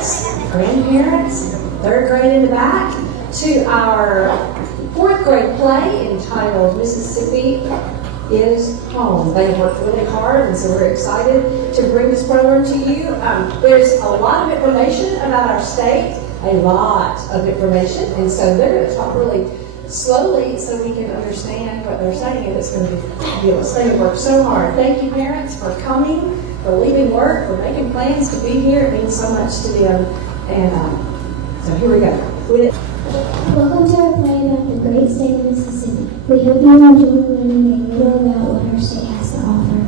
parents, grandparents, third grade in the back, to our fourth grade play entitled Mississippi is Home. They worked really hard, and so we're excited to bring this program to you. There's a lot of information about our state, a lot of information, and so they're going to talk really slowly so we can understand what they're saying, and it's going to be fabulous. They have worked so hard. Thank you, parents, for coming, for leaving work, for making plans to be here. It means so much to them, and so here we go. Welcome to our play about the great state of Mississippi. We hope you enjoy learning a little about what our state has to offer.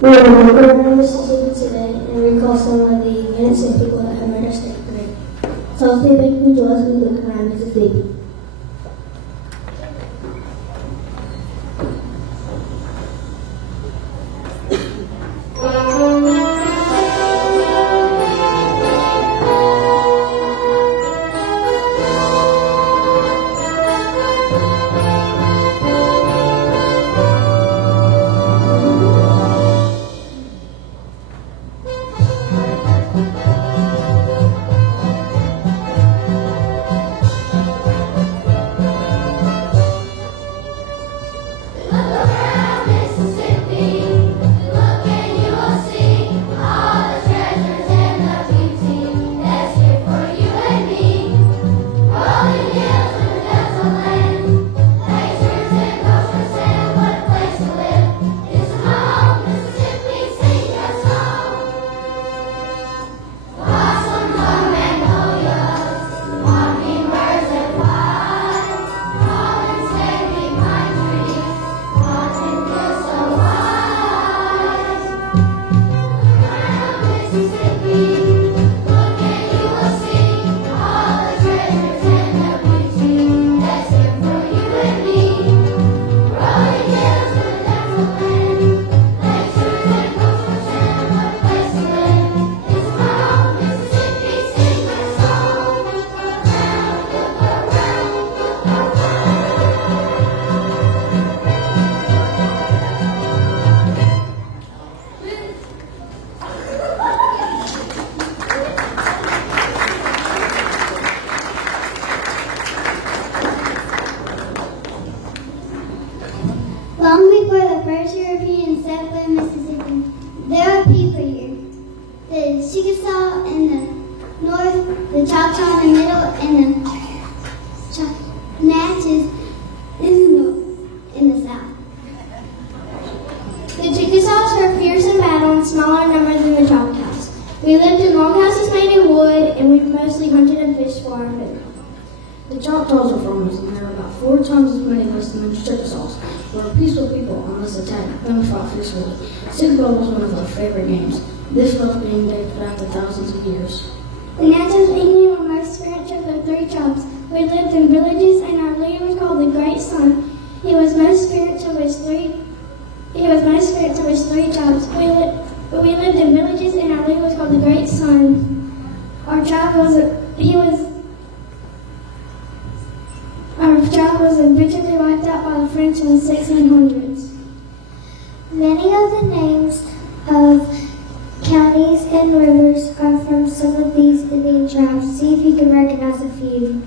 We will look around Mississippi today and recall some of the events and people that have made our state great. So stay back and enjoy as we look around Mississippi. Long before the first Europeans settled in Mississippi, there were people here. The Chickasaw in the north, the Choctaw in the middle, and the Natchez in the south. The Chickasaws were fierce in battle and smaller in number than the Choctaws. We lived in log houses made of wood, and we mostly hunted and fished for our food. The Choctaws were farmers, and there were about 4 times as many of us than the Chickasaws. We were peaceful people unless attacked, then we fought fiercely. Stick ball was one of our favorite games. This love game dates back to thousands of years. The Natchez Indian were most spiritual of 3 tribes. We lived in villages, and our leader was called the Great Sun. He was most spiritual with 3 tribes. We lived in villages, and our leader was called the Great Sun. Our tribe was eventually wiped out by the French in the 1600s. Many of the names of counties and rivers are from some of these Indian tribes. See if you can recognize a few.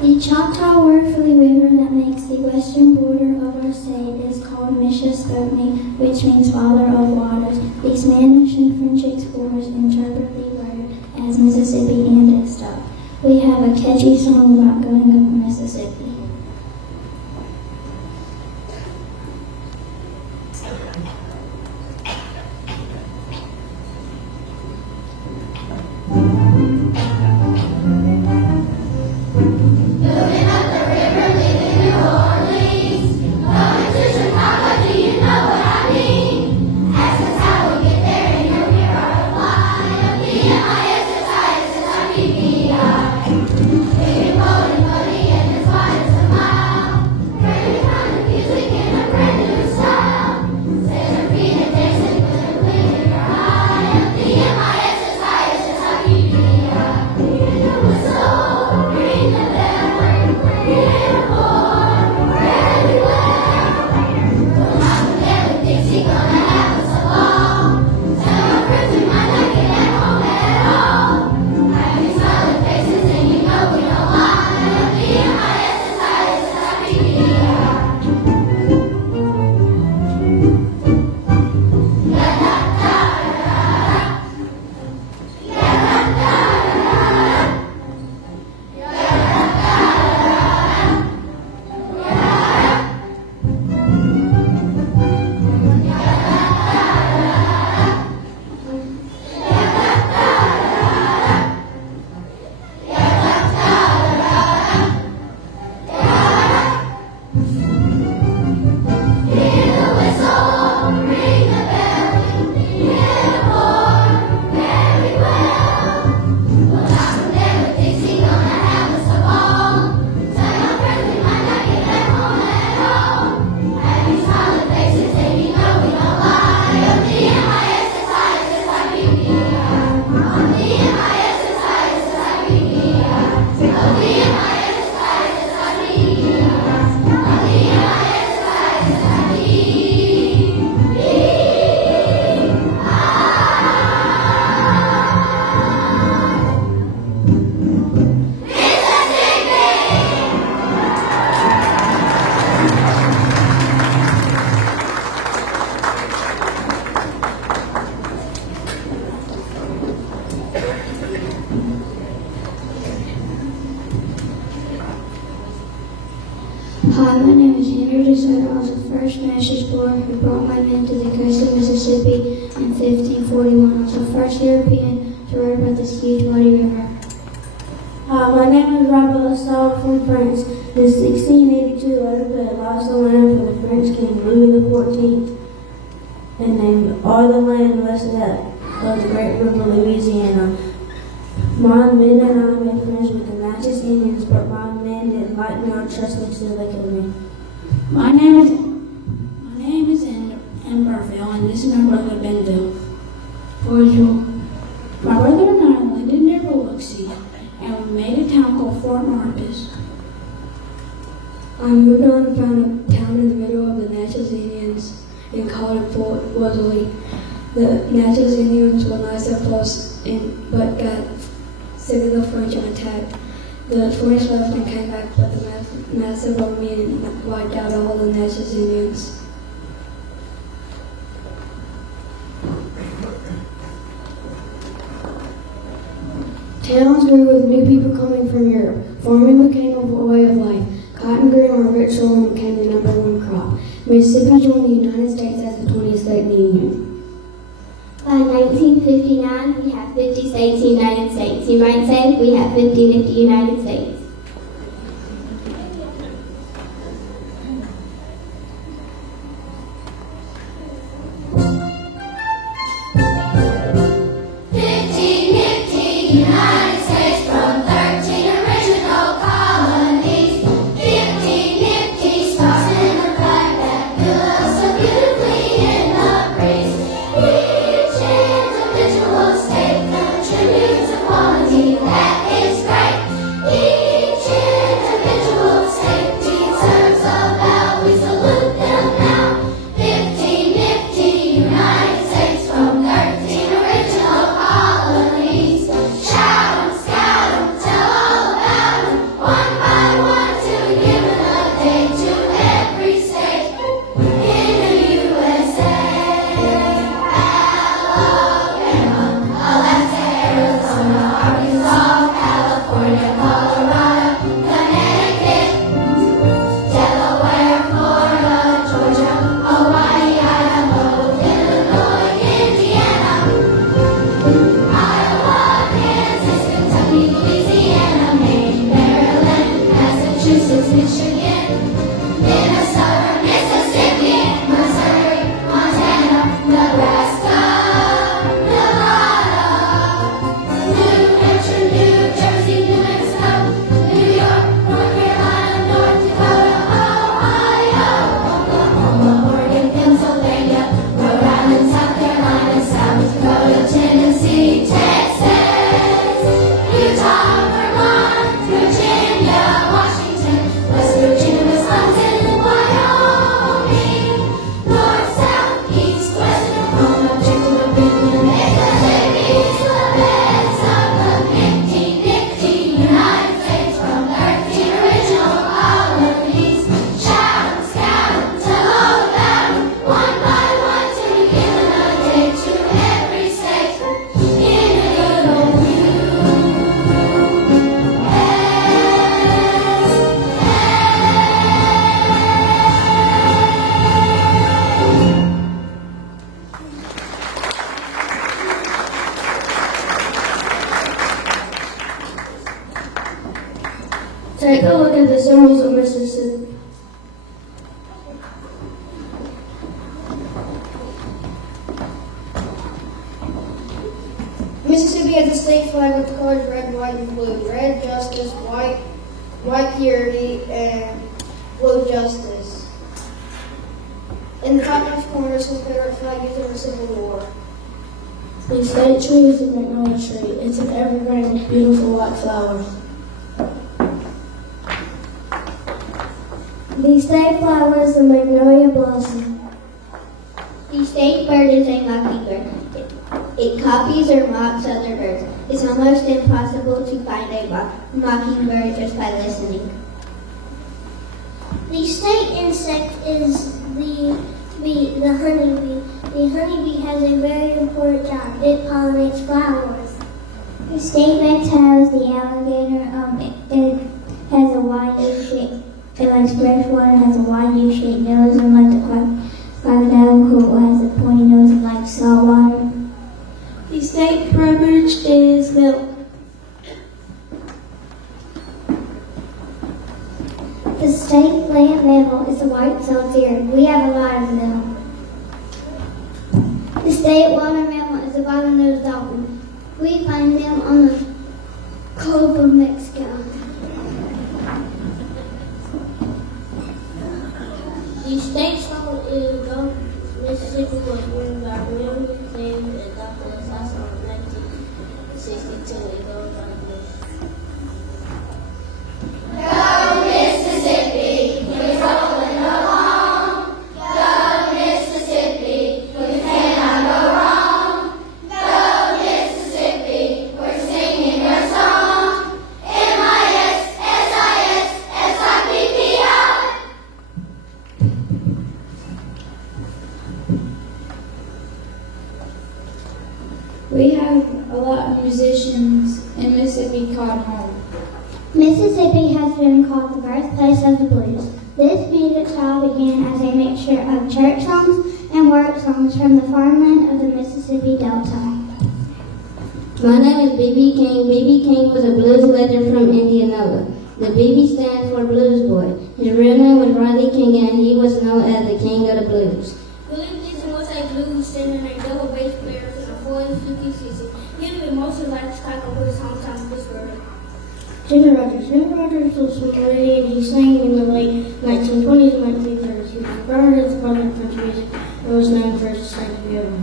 The Choctaw word for the river that makes the western border of our state is called Mishaspoutney, which means Father of Waters. These Spanish and French explorers interpreted the word as Mississippi and its stuff. We have a catchy song about going up Mississippi. Hi, my name is Henry DeSoto. I was the first master explorer who brought my men to the coast of Mississippi in 1541. I was the first European to write about this huge muddy river. Hi, my name is Robert LaSalle from France. In 1682, I lost the land for the French King Louis XIV and named all the land west of the Great River Louisiana. My men and I made friends with the Natchez Indians, but my men didn't like me or trust me, so they killed me. My name is Amberville, and this is my brother Benville. Bonjour. My brother and I lived in near Biloxi, and we made a town called Fort Marcus. I moved on and found a town in the middle of the Natchez Indians and called it Fort Wesley. The Natchez Indians were nice at first, but got sick of the French and attacked. The French left and came back with a massive army and wiped out all the Natchez Indians. Towns grew with new people coming from Europe. Farming became a way of life. Cotton grew on rich soil and became the #1 crop. Mississippi joined the United States as the 20th state in the Union. By 1959, we have 50 states in the United States. You might say we have 50 in the United States. United States from 13 original colonies. 50 nifty stars in a flag that billows so beautifully in the breeze. Each individual state contributes a quality that is great. Mississippi has a state flag with the colors red, white, and blue. Red, justice, white purity, and blue, justice. In the topmost corner is his favorite flag used in the Civil War. The state tree is the magnolia tree. It's an evergreen with beautiful white flowers. The state flower is the magnolia blossom. The state bird is a mockingbird. It copies or mocks other birds. It's almost impossible to find a mockingbird just by listening. The state insect is the honeybee. The honeybee has a very important job. It pollinates flowers. The state reptile is the alligator. It has a wide U-shape. It likes fresh water, has a wide U-shaped nose, unlike the crocodile, who has a pointy nose and likes salt water. The state beverage is milk. The state plant mammal is the white-tailed deer. We have a lot of them. The state water mammal is the bottlenose dolphin. We find them on the Gulf of Mexico. The state song is Gulf, Mississippi was written by William James and Dr. Lassasa in 1962. It goes like this. Go Mississippi, we're rolling along. Go Mississippi, we cannot go wrong. Go Mississippi, we're singing your song. M-I-S-S-I-S-S-I-P-P-I. We have a lot of musicians in Mississippi called home. Mississippi has been called the birthplace of the blues. This music style began as a mixture of church songs and work songs from the farmland of the Mississippi Delta. My name is B.B. King. B.B. King was a blues legend from Indianola. The B.B. stands for Blues Boy. His real name was Ronnie King, and he was known as the King of the Blues. Willie Gleason was a blues singer and a double bass player for the Floyd Suki season. He lived mostly like Chicago with his hometown Pittsburgh. Jimmy Rogers. Jimmy Rogers was from Canadian. He sang in the late 1920s and 1930s. He was regarded as the father of country music and was known for his strength viola.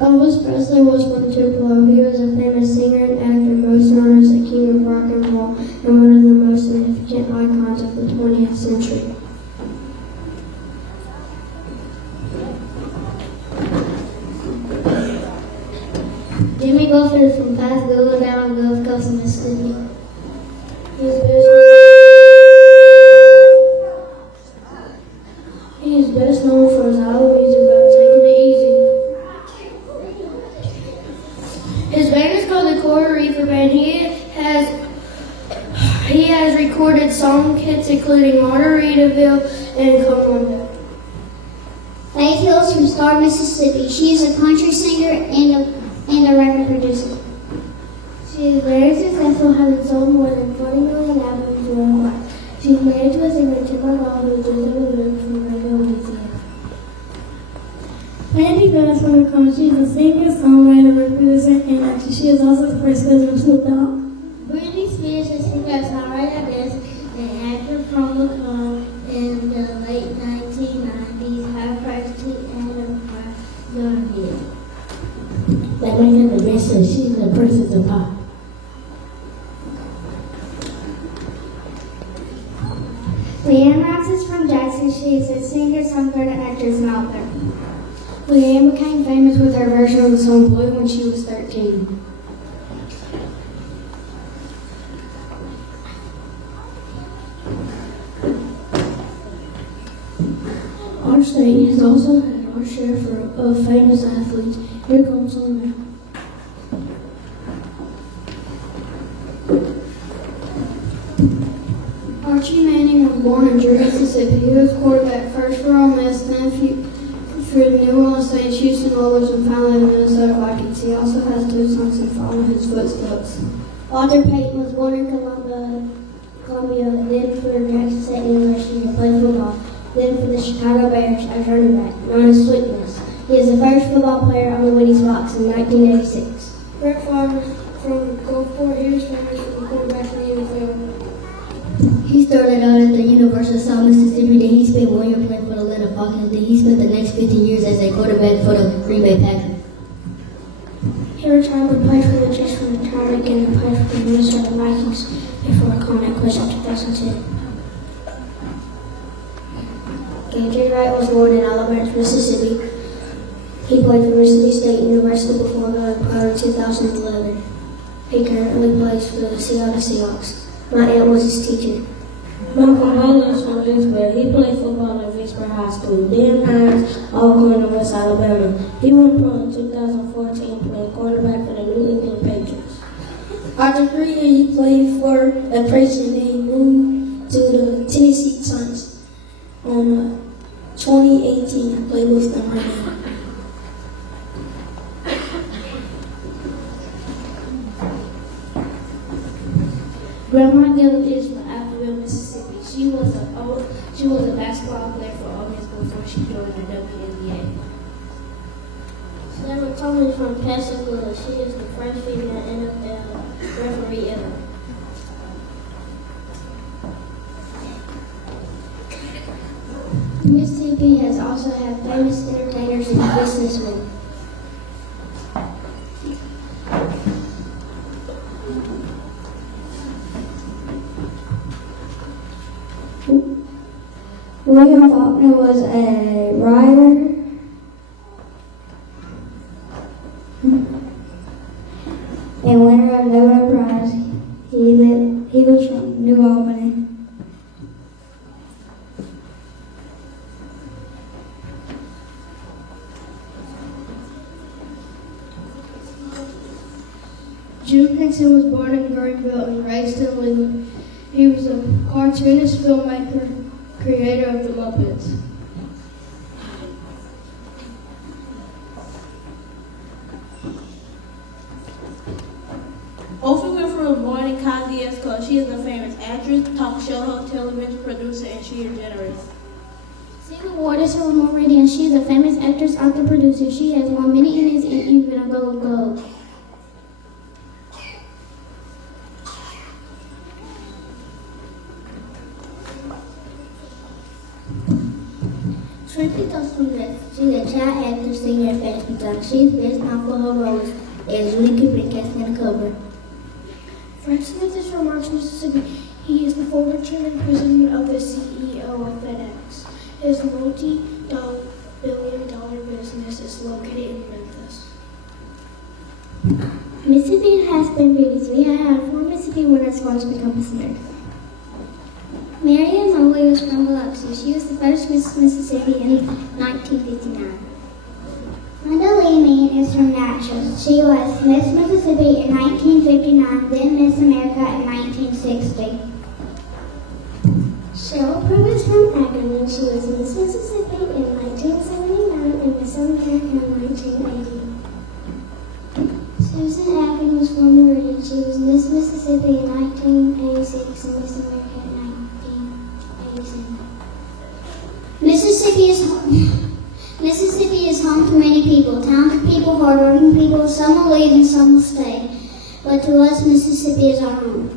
Elvis Presley was from Tupelo. He was a famous singer and actor, most known as the king of rock and roll and one of the most significant icons of the 20th century. Jimmy Buffett is from Pascagoula down on the Gulf Coast of Mississippi. He is best known for his album music about taking it easy. His band is called the Coral Reefer Band. He has recorded song hits including Margaritaville and Come On Down. Faith Hills from Star, Mississippi. She is a country singer and a record producer. She is very successful, having sold more than 40 million albums worldwide. She is married to a singer, Timber Hall, who lives in the room from Radio Louisiana. Brandy Bell from the country. She is a singer, songwriter, producer, and actor. She is also the first cousin of Snoop Dogg. Britney Spears is a singer, songwriter, dancer, and actor from the club in the late 1990s. Her first two albums were Your Head. That makes her the best, so she's the princess of pop. Leanne Rouse is from Jackson. She is a singer, songwriter, actress, and author. Leanne became famous with her version of the song Blue when she was 13. Our state has also had our share of famous athletes. Here comes some now. Archie Manning was born in Drury, Mississippi. He was quarterback first for Ole Miss, then for the New Orleans Saints, Houston Oilers, and finally the Minnesota Vikings. He also has two sons who follow his footsteps. Walter Payton was born in Columbia, then for Jackson State University to play football, then for the Chicago Bears as running back, known as Sweetness. He is the first football player on the Wheaties box in 1986. Brett Favre from Gulfport. He was famous for the quarterback in the NFL. He started out at the University of South Mississippi, then he spent 1 year playing for the Atlanta Falcons, then he spent the next 15 years as a quarterback for the Green Bay Packers. He retired but played for the Jets from retired again and played for the Minnesota Vikings before Conant quit in 2010. KJ Wright was born in Alabama, Mississippi. He played for Mississippi State University before going pro in 2011. He currently plays for the Seattle Seahawks. My aunt was his teacher. Malcolm Butler is from Vicksburg. He played football at Vicksburg High School. Dan Hines, Alcorn in West Alabama. He went pro in 2014 playing quarterback for the New England Patriots. After 3 years, he played for the Patriots and he moved to the Tennessee Titans. On 2018, I played with them right now. Grandma Gill is from Alphaville, Mississippi. She was a basketball player for Ole Miss before she joined the WNBA. Sarah Coleman from Pascagoula. She is the first female NFL referee ever. Mississippi has also had famous entertainers and businessmen. William Faulkner was a writer and winner of Nobel Prize. He was from New Albany. Jim Henson was born in Greenville and raised in Leland. He was a cartoonist, filmmaker, creator of the Muppets. Oprah Winfrey was born in Kosciuszko. She is a famous actress, talk show host, television producer, and she is generous. Sylvia Ward is from Meridian. She is a famous actress, author, producer. She has won many Emmys and even a Golden Globe. Tracy Thompson Smith. She's a child actress, singer, and fashion designer. She's best known for her roles as Julie Cooper in Casting in the Cover. Fred Smith is from Marks, Mississippi. He is the former chairman and president of the CEO of FedEx. His multi-billion-dollar business is located in Memphis. Mississippi has been beauties. We have had 4 Mississippi winners once become Miss America. Marion Lowey was from Biloxi. She was the first Miss Mississippi in 1959. Linda Lee Mean is from Natchez. She was Miss Mississippi in 1959, then Miss America in 1960. Cheryl Pruitt is from Ackerman. She was Miss Mississippi in 1979 and Miss America in 1980. Susan Atkins was from Meridian. She was Miss Mississippi in 1986 and Miss America in 1987. Mississippi is home to many people, talented people, hardworking people. Some will leave and some will stay. But to us, Mississippi is our home.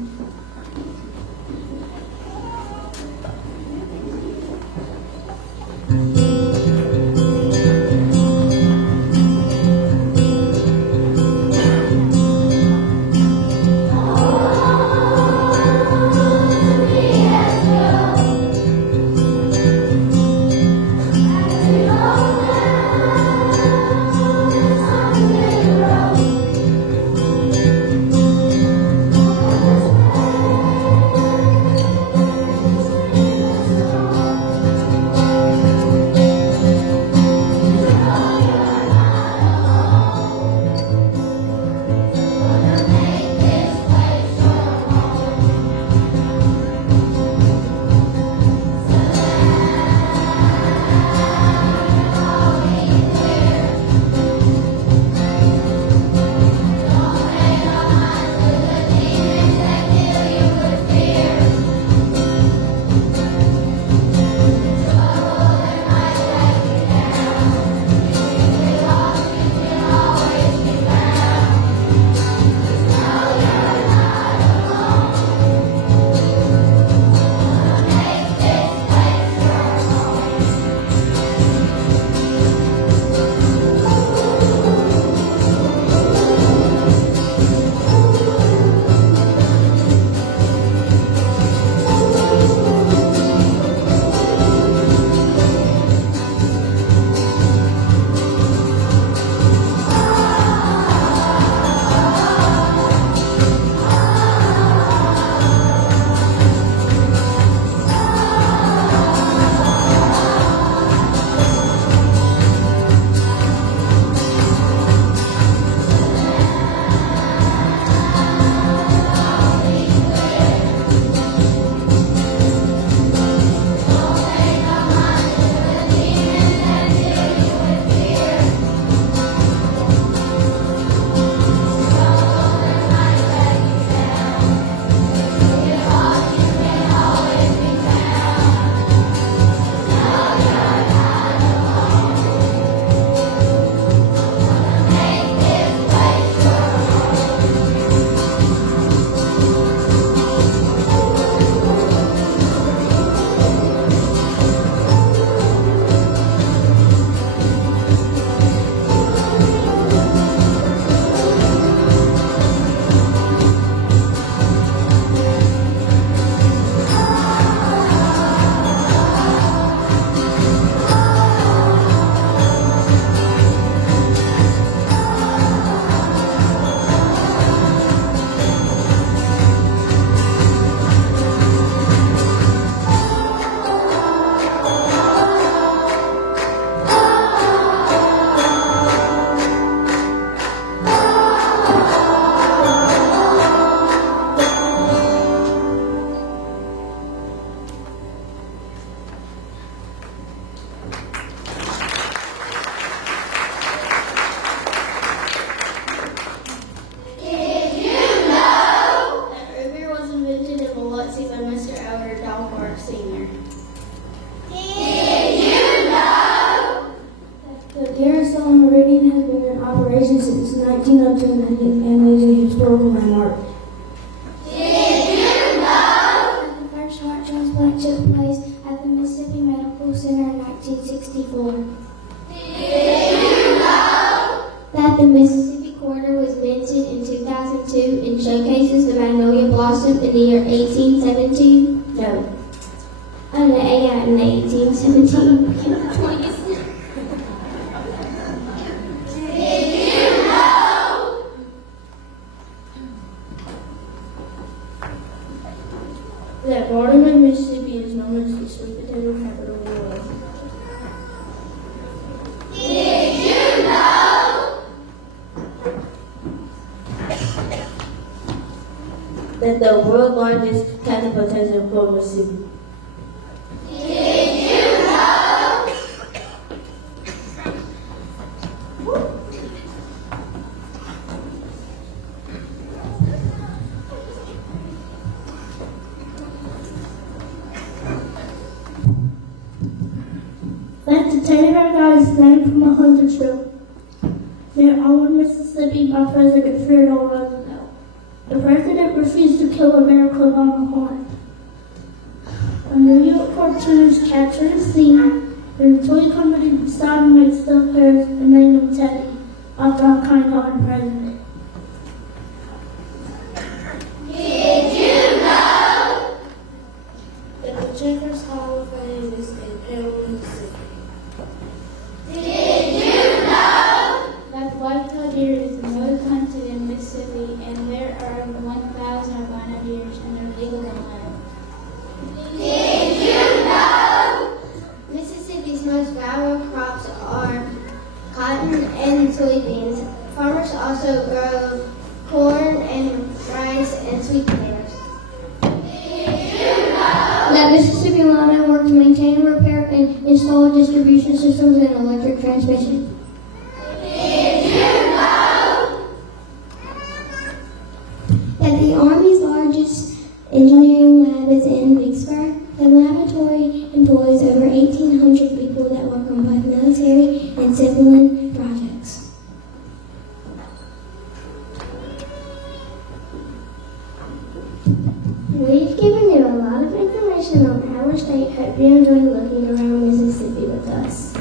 operation since 1902 and is a historical landmark. The first heart transplant took place at the Mississippi Medical Center in 1964. That the Mississippi Corridor was minted in 2002 and showcases the magnolia blossom in the year 1817? No. Oh, no, yeah, in 1817. That Baltimore, Mississippi is known as the sweet potato capital of the world. That the world's largest catapult has a pole, Mississippi. That the Telluride God is named from a Huntersville, near Allen, Mississippi, by President Theodore Roosevelt. The president refused to kill America Longhorn. A New York cartoonist captured a scene where the toy company decided to make stuffed bears and named them Teddy after our kind-hearted president. That the Checkers Hall of Fame is in Pearl, Mississippi. That the white-tailed deer is the most hunted in Mississippi, and there are 1,000 albino deers, and they're legal in land. Mississippi's most valuable crops are cotton and soybeans. Farmers also grow corn and rice and sweet potatoes. That Mississippi Lineman worked to maintain, repair, and install distribution systems and electric transmission. That the Army's largest engineering lab is in Vicksburg. The laboratory employs over 1,800 people that work on both military and civilian projects. We've given you a lot of information on our state. Hope you enjoy looking around Mississippi with us.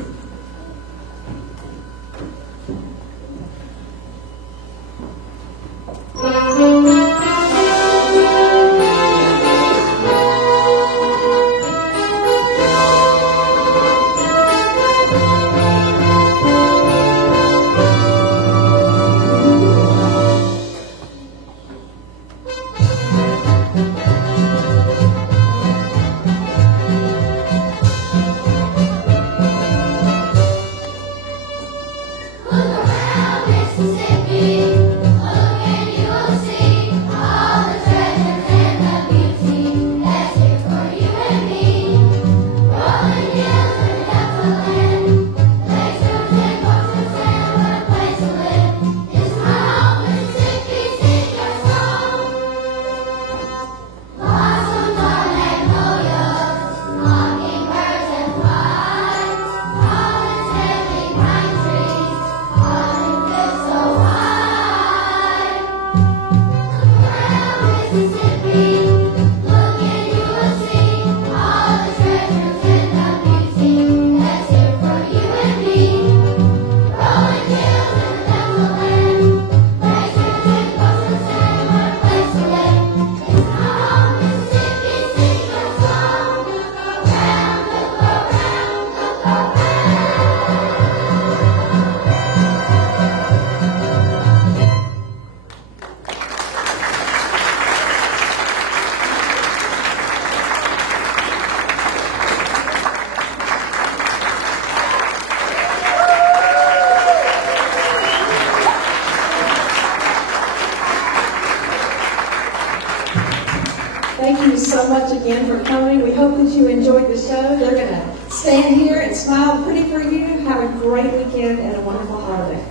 Thank you so much again for coming. We hope that you enjoyed the show. They're going to stand here and smile pretty for you. Have a great weekend and a wonderful holiday.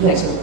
Next week.